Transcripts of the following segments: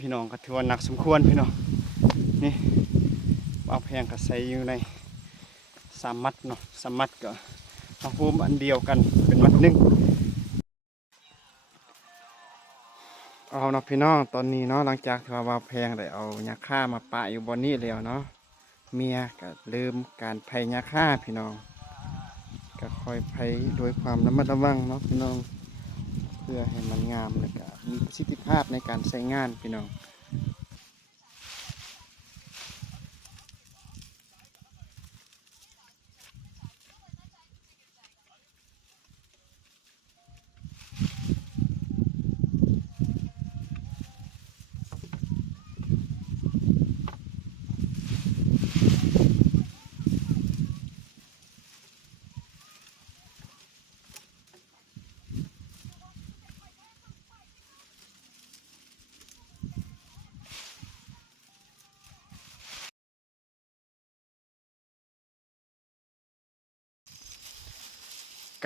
พี่น้องก็ถือว่าหนักสมควรพี่น้องนี่เอาแพงก็ใส่อยู่ใน3 มัดเนาะ3 มัดก็มาโฮมอันเดียวกันเป็นมัดหนึ่งเอาเนาะพี่น้องตอนนี้เนาะหลังจากที่ว่าแพงได้เอาหญ้าค่ามาปะอยู่บนนี้แล้วเนาะเมียก็ลืมการไผ่หญ้าค่าพี่น้องก็คอยไผ่โดยความระมัดระวังเนาะพี่น้องเพื่อให้มันงามและก็มีประสิทธิภาพในการใช้งานพี่น้อง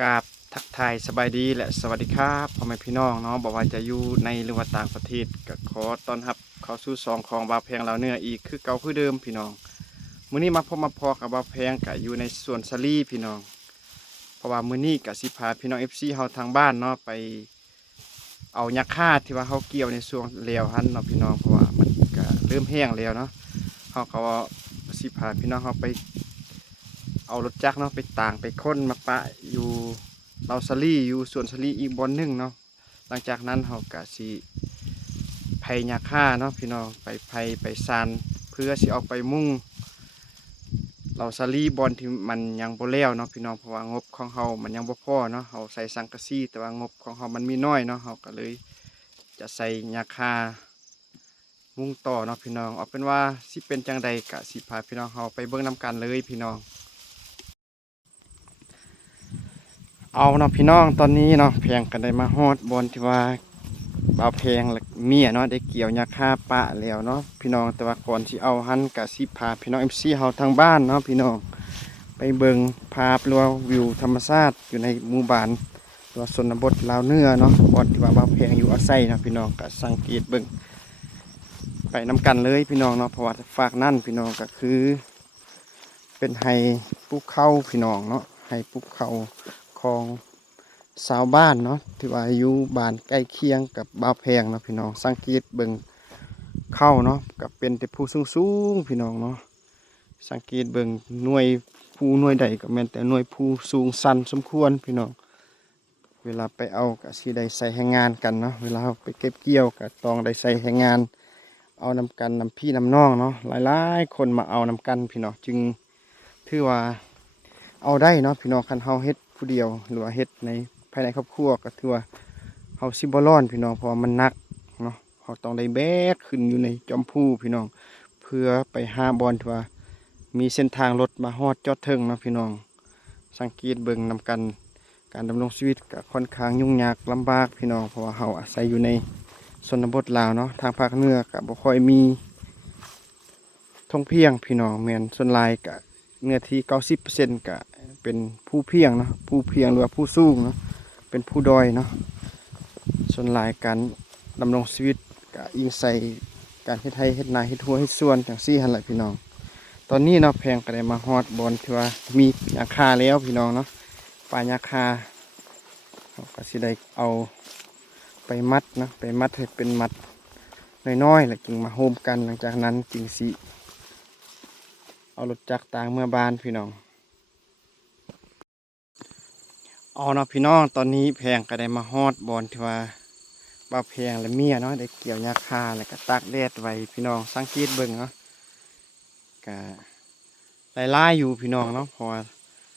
กราบทักทายสบายดีและสวัสดีครับพ่อแม่พี่น้องเนาะบอกว่าจะอยู่ในหรือว่าต่างประเทศก็ขอต้อนรับเข้าสู่ซองของบ่าวแพงเราเนื้ออีกคือเก่าคือเดิมพี่น้องมื้อนี้มาพบมาพอกับบ่าวแพงก็อยู่ในสวนสลีพี่น้องเพราะว่ามื้อนี้ก็สิพาพี่น้อง FC เฮาทางบ้านเนาะไปเอาหญ้าค่าที่ว่าเฮาเกี่ยวในช่วงแล้วหั่นเนาะพี่น้องเพราะว่ามันก็เริ่มแห้งแล้วเนาะเฮาก็สิพาพี่น้องเฮาไปเอารถจักรเนาะไปต่างไปค้นมาปะอยู่เราสลีอยู่สวนสลีอีกบอนหนึ่งเนาะหลังจากนั้นเราก็สิไผ่หญ้าค่าเนาะพี่น้องไปไผ่ไปซานเพื่อสิเอาไปมุ่งเราสลีบอนที่มันยังบ่แล้วเนาะพี่น้องเพราะว่างบของเรามันยังบ่พอเนาะเราใส่สังกะสีแต่ว่างบของเรามันมีน้อยเนาะเราก็เลยจะใส่หญ้าค่ามุ่งต่อเนาะพี่น้องเอาเป็นว่าสิเป็นจังใดกะสิพาพี่น้องเราไปเบิ่งนำกันเลยพี่น้องเอาเนาะพี่น้องตอนนี้เนาะแพงกันได้มาฮอดบอนที่ว่าบ่าวแพงและเมียเนาะได้เกี่ยวหญ้าค่าปะแล้วเนาะพี่น้องแต่ว่าก่อนที่เอาหันกะสิพาพี่น้อง MC เฮาทางบ้านเนาะพี่น้องไปเบิ่งภาพหรือว่าวิวธรรมชาติอยู่ในหมู่บ้านหรือว่าชนบทลาวเหนือเนาะบอนที่ว่าบ่าวแพงอยู่อาศัยเนาะพี่น้องก็สังเกตเบิ่งไปนำกันเลยพี่น้องเนาะเพราะว่าฝากนั่นพี่น้องก็คือเป็นไฮภูเขาพี่น้องเนาะไฮภูเขาของชาวบ้านเนาะที่ว่าอยู่บ้านใกล้เคียงกับบ่าวแพงเนาะพี่น้องสังเกตเบิ่งเข้าเนาะกับเป็นแต่ผู้สูงๆพี่น้องเนาะสังเกตเบิ่งหน่วยผู้หน่วยใดก็แม่นแต่หน่วยผู้สูงสันสมควรพี่น้องเวลาไปเอาก็สิได้ใส่แรงงานกันเนาะเวลาเราไปเก็บเกี่ยวก็ต้องได้ใส่แรงงานเอานำกันนำพี่นำน้องเนาะหลายๆคนมาเอานำกันพี่น้องจึงถือว่าเอาได้เนาะพี่น้องคันเฮาเฮ็ดผู้เดียวหรือว่าเฮ็ดในภายในครอบครัวก็ถือว่าเฮาสิบ่ร้อนพี่น้องเพราะมันหนักเนาะเฮาต้องได้แบกขึ้นอยู่ในจอมพูพี่น้องเพื่อไปหาบอนที่ว่ามีเส้นทางรถมาฮอดจอดถึงเนาะพี่น้องสังเกตเบิ่งนำกันการดำรงชีวิตก็ค่อนข้างยุ่งยากลำบากพี่น้องเพราะว่าเฮาอาศัยอยู่ในชนบทลาวเนาะทางภาคเหนือก็บ่ค่อยมีทงเพียงพี่น้องแม่นส่วนหลายก็เนื้อที่90%ก็เป็นผู้เพียงเนาะผู้เพียงหรือว่าผู้สูงเนาะเป็นผู้ดอยเนาะส่วนหลายการดำรงชีวิตก็อิงใส่การเฮ็ดไร่เฮ็ดนาเฮ็ดหัวเฮ็ดสวนจังซี่หั่นแหละพี่น้องตอนนี้เนาะแพงก็ได้มาฮอดบอนที่ว่ามีหญ้าคาแล้วพี่น้องเนาะป่าหญ้าคาเราก็สิได้เอาไปมัดเนาะไปมัดให้เป็นมัดน้อยๆแล้วจึงมาโฮมกันหลังจากนั้นจึงสิเอารถจักรต่างเมื่อบานพี่น้องเอาเนาะพี่น้องตอนนี้แพงก็ได้มาฮอดบอนที่ว่าบ่าวแพงและเมียเนาะได้เกี่ยวหญ้าคาแล้วก็ตากแดดไว้พี่น้องสังเกตเบิ่งเนาะก็หลายๆอยู่พี่น้องเนาะเพราะว่า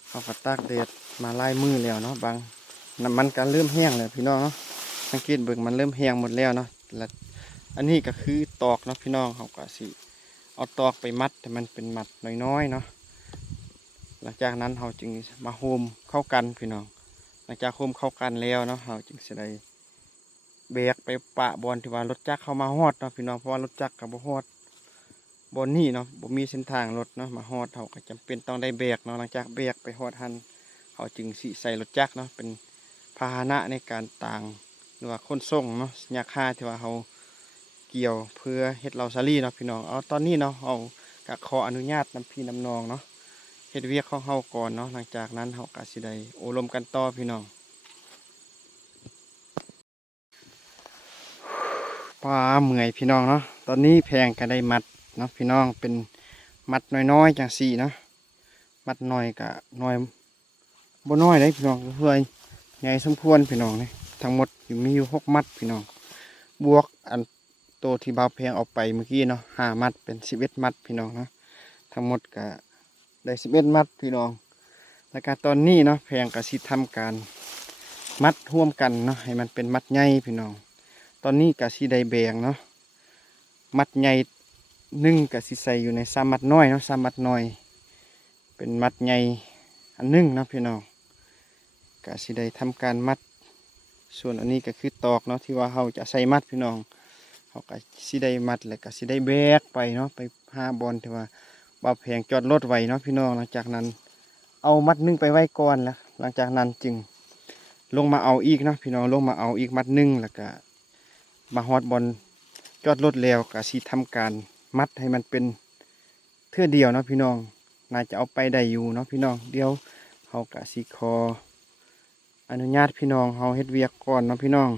เขาก็ตากแดดมาหลายมื้อแล้วเนาะบางน้ำมันก็เริ่มแห้งแล้วพี่น้องเนาะสังเกตเบิ่งมันเริ่มแห้งหมดแล้วเนาะและอันนี้ก็คือตอกเนาะพี่น้องเขาก็สิเอาตอกไปมัดให้มันเป็นมัดน้อยๆเนาะหลังจากนั้นเขาจึงมาโฮมเข้ากันพี่น้องหลังจากโฮมเข้ากันแล้วเนาะเขาจึงจะได้แบกไปปะบอนที่ว่ารถจักรเข้ามาฮอดเนาะพี่น้องเพราะว่ารถจักรกับบ่ฮอดบอนนี่เนาะบ่มีเส้นทางรถเนาะมาฮอดเขาก็จำเป็นต้องได้แบกเนาะหลังจากแบกไปฮอดหันเขาจึงสิใส่รถจักรเนาะเป็นพาหนะในการต่างหรือว่าขนส่งเนาะหญ้าคาที่ว่าเขา เกี่ยวเพื่อเฮ็ดเหล้าซาลี่เนาะพี่น้องเอาตอนนี้เนาะเอาก็ขออนุญาตนำพี่นำน้องเนาะเฮ็ดเวียกของเฮาก่อนเนาะหลังจากนั้นเฮาก็สิได้โอลมกันต่อพี่น้องป้าเมื่อยพี่น้องเนาะตอนนี้แพงก็ได้มัดเนาะพี่น้องเป็นมัดน้อยๆจังสี่เนาะมัดน้อยก็น้อยบ่น้อยเลยพี่น้องเพื่อใหญ่สมควรพี่น้องนี่ทั้งหมดมีอยู่6 มัดพี่น้องบวกอันโตที่บ่าวแพงเอาไปเมื่อกี้เนาะ5 มัดเป็น11 มัดพี่น้องเนาะทั้งหมดก็ได้11 มัดพี่น้องแล้วก็ตอนนี้เนาะแพงก็สิทำการมัดร่วมกันเนาะให้มันเป็นมัดใหญ่พี่น้องตอนนี้ก็สิได้แบ่งเนาะมัดใหญ่1ก็สิใส่อยู่ใน3 มัดน้อยเนาะ3 มัดน้อยเป็นมัดใหญ่อัน1เนาะพี่น้องก็สิได้ทำการมัดส่วนอันนี้ก็คือตอกเนาะที่ว่าเราจะใส่มัดพี่น้องเขาก็สิได้มัดแล้วก็สิได้แบกไปเนาะไป5 บอนที่ว่าบ่าวแพงจอดรถไว้เนาะพี่น้องหลังจากนั้นเอามัด1ไปไว้ก่อนแล้วหลังจากนั้นจึงลงมาเอาอีกเนาะพี่น้องลงมาเอาอีกมัด1แล้วก็มาฮอดบอนจอดรถแล้วก็สิทำการมัดให้มันเป็นเทื่อเดียวเนาะพี่น้องน่าจะเอาไปได้อยู่เนาะพี่น้องเดี๋ยวเขาก็สิขออนุญาตพี่น้องเขาเฮ็ดเวียกก่อนเนาะพี่น้อง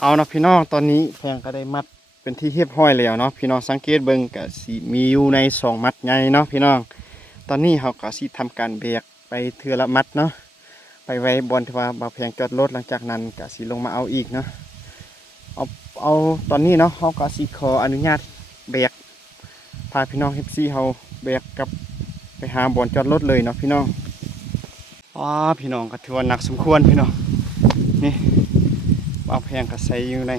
เอาเนาะพี่น้องตอนนี้แพงก็ได้มัดเป็นที่เรียบร้อยแล้วเนาะพี่น้องสังเกตเบิ่งก็สิมีอยู่ใน2 มัดใหญ่เนาะพี่น้องตอนนี้เขาก็สิทำการแบกไปเทื่อละมัดเนาะไปไว้บนที่ว่าบ่าวแพงจอดรถหลังจากนั้นก็สิลงมาเอาอีกเนาะเอาตอนนี้เนาะเขาก็สิขออนุญาตแบกพาพี่น้องเฮฟซีเขาแบกกับไปหาบ่อนจอดรถเลยเนาะพี่น้องพี่น้องก็ถือว่าหนักสมควรพี่น้องนี่บ่าวแพงก็ใส่อยู่ใน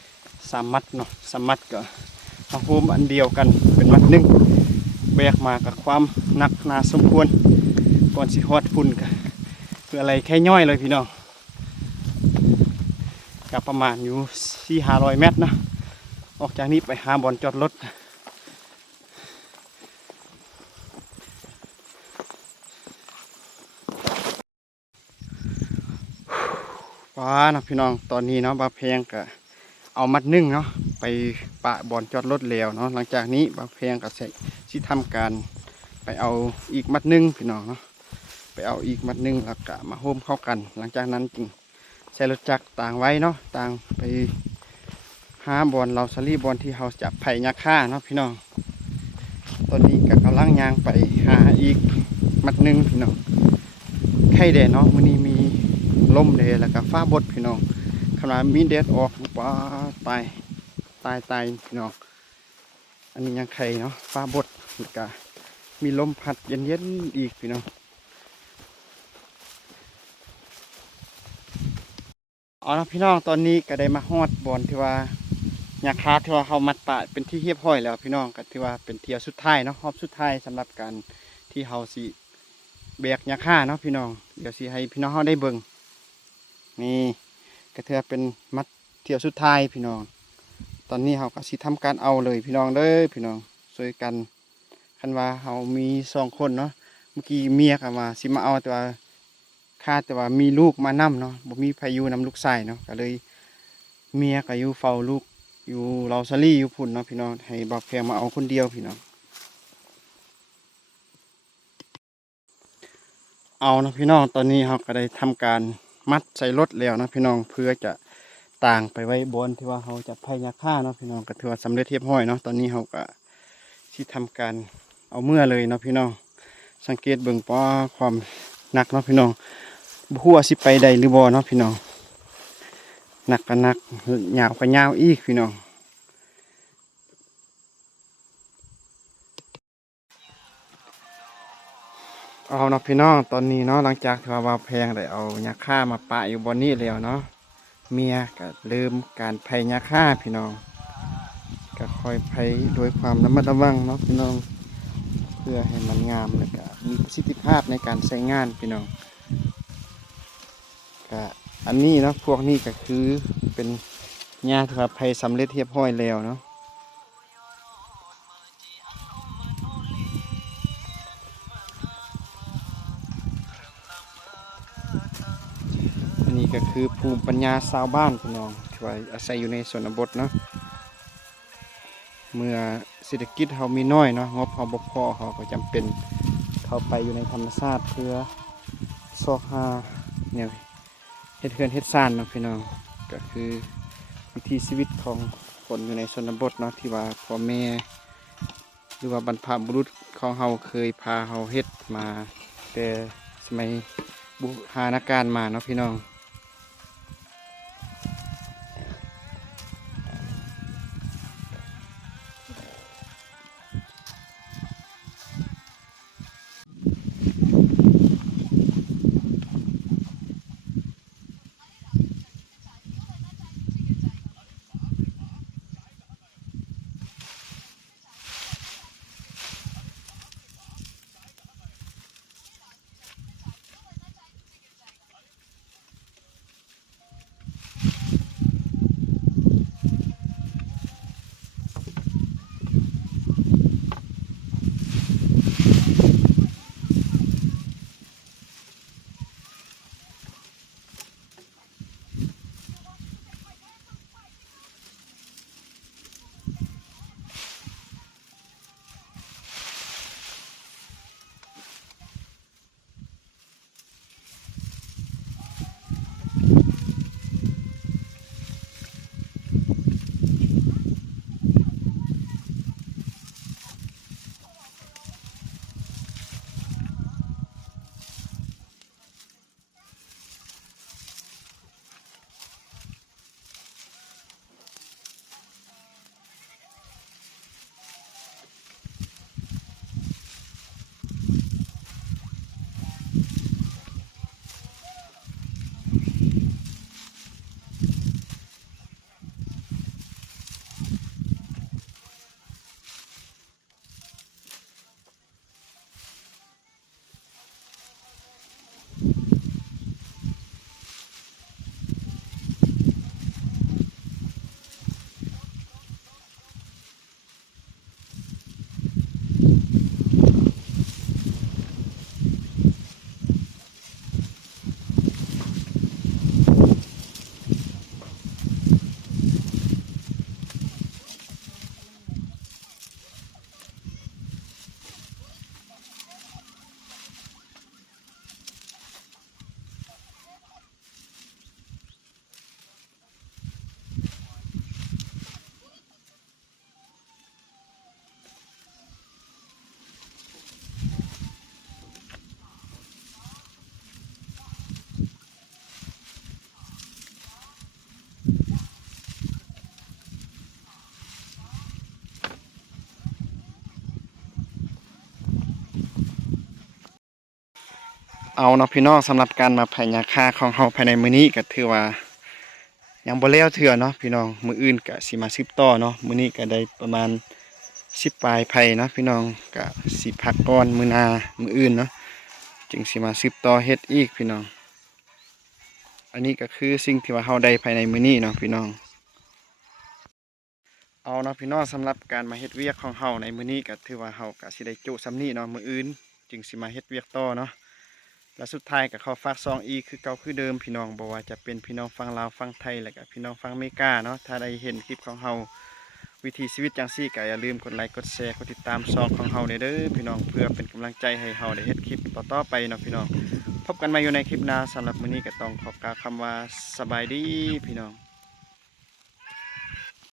3 มัดเนาะ3 มัดก็มาโฮมอันเดียวกันเป็นมัด1แบกมากับความหนักหนาสมควรก่อนสิฮอดพุ่นก็คืออะไรแค่ย่อยเลยพี่น้องกับประมาณอยู่400-500 เมตรนะออกจากนี้ไปหาบ่อนจอดรถนะพี่น้องตอนนี้เนาะบ่าวแพงก็เอามัด1เนาะไปปะบ่อนจอดรถแล้วเนาะหลังจากนี้บ่าวแพงก็สิทำการไปเอาอีกมัด1พี่น้องเนาะไปเอาอีกมัด1แล้วก็มาโฮมเข้ากันหลังจากนั้นจึงใช้รถจักรต่างไว้เนาะต่างไปหาบ่อนเราซาลี่บ่อนที่เราจะไผ่ยาค่าเนาะพี่น้องตอนนี้ก็กำลังย่างไปหาอีกมัด1พี่น้องไข่แดดเนาะมื้อนี้มีลมแดดแล้วก็ฟ้าบดพี่น้องขณะมีแดดออกว้าตายพี่น้องอันนี้ยังไข่เนาะฟ้าบดแล้วก็มีลมพัดเย็นๆอีกพี่น้องเอาละพี่น้องตอนนี้ก็ได้มาฮอดบอนที่ว่าหญ้าคาที่ว่าเขามัดปะเป็นที่เรียบร้อยแล้วพี่น้องก็ที่ว่าเป็นเที่ยวสุดท้ายเนาะรอบสุดท้ายสำหรับการที่เขาสิแบกหญ้าคาเนาะพี่น้องเดี๋ยวสิให้พี่น้องเขาได้เบิ่งนี่ก็ถือเป็นมัดเที่ยวสุดท้ายพี่น้องตอนนี้เขาก็สิทำการเอาเลยพี่น้องเด้อพี่น้องช่วยกันคันว่าเขามี2 คนเนาะเมื่อกี้เมียก็มาสิมาเอาแต่ว่าแต่ว่ามีลูกมานำเนาะบ่มีพายุนำลูกชายเนาะก็เลยเมียก็อยู่เฝ้าลูกอยู่เราซาลี่อยู่พุ่นเนาะพี่น้องให้บ่าวแพงมาเอาคนเดียวพี่น้องเอานะพี่น้องตอนนี้เราก็ได้ทำการมัดใส่รถแล้วนะพี่น้องเพื่อจะต่างไปไว้บนที่ว่าเราจะพยาค่าเนาะพี่น้องก็ถือว่าสำเร็จเรียบร้อยเนาะตอนนี้เราก็ที่ทำการเอาเมื่อเลยเนาะพี่น้องสังเกตเบิ่งป้อความหนักเนาะพี่น้องบัวสิไปใดหรือบ่เนาะพี่น้องหนักก็หนักยาวก็ยาวอีกพี่น้องเอาเนาะพี่น้องตอนนี้เนาะหลังจากที่ว่าบ่าวแพงได้เอาหญ้าค่ามาปะอยู่บนนี้แล้วเนาะเมียก็เริ่มการไผ่หญ้าค่าพี่น้องก็คอยไผ่โดยความระมัดระวังเนาะพี่น้องเพื่อให้มันงามและก็มีประสิทธิภาพในการใช้งานพี่น้องก็อันนี้เนาะพวกนี้ก็คือเป็นหญ้าที่ว่าไผ่สำเร็จเรียบร้อยแล้วเนาะอันนี้ก็คื คือภูมิปัญญาชาวบ้านพี่น้องที่ว่าอาศัยอยู่ในชนบทเนาะเมื่อเศรษฐกิจเฮามีน้อยเนาะงบเฮาบ่พอเฮาก็จำเป็นเข้าไปอยู่ในธรรมชาติเพื่อซอกหาเนี่ยเฮ็ดเฮือนเฮ็ดซ่านเนาะพี่น้องก็คือวิถีชีวิตของคนอยู่ในชนบทเนาะที่ว่าพ่อแม่หรือว่าบรรพบุรุษของเฮาเคยพาเฮาเฮ็ดมาแต่สมัยบูรณาการมาเนาะพี่น้อง เอาเนาะพี่น้องสำหรับการมาพยาคาของเฮาภายในมื้อนี้ก็ถือว่ายังบ่แล้วเทื่อเนาะพี่น้องมื้ออื่นก็สิมาสืบต่อเนาะมื้อนี้ก็ได้ประมาณ10ปลายไผเนาะพี่น้องก็สิพักก่อนมื้อหน้ามื้ออื่นเนาะจึงสิมาสืบต่อเฮ็ดอีกพี่น้องอันนี้ก็คือสิ่งที่ว่าเฮาได้ภายในมื้อนี้เนาะพี่น้องเอาเนาะพี่น้องสำหรับการมาเฮ็ดเวียกของเฮาในมื้อนี้ก็ถือว่าเฮาก็สิได้จุส่ำนี้เนาะมื้ออื่นจึงสิมาเฮ็ดเวียกต่อเนาะ และสุดท้ายก็ขอฝากซองอีคือเก่าคือเดิมพี่น้องบอกว่าจะเป็นพี่น้องฟังลาวฟังไทยและก็พี่น้องฟังอเมริกาเนาะถ้าได้เห็นคลิปของเฮาวิถีชีวิตจังซี่ก็อย่าลืมกดไลค์กดแชร์กดติดตามซองของเฮาเด้อพี่น้องเพื่อเป็นกำลังใจให้เฮาได้เฮ็ดคลิปต่อๆไปเนาะพี่น้องพบกันใหม่อยู่ในคลิปหน้าสำหรับมื้อนี้ก็ต้องขอกล่าวคำว่าสบายดีพี่น้อง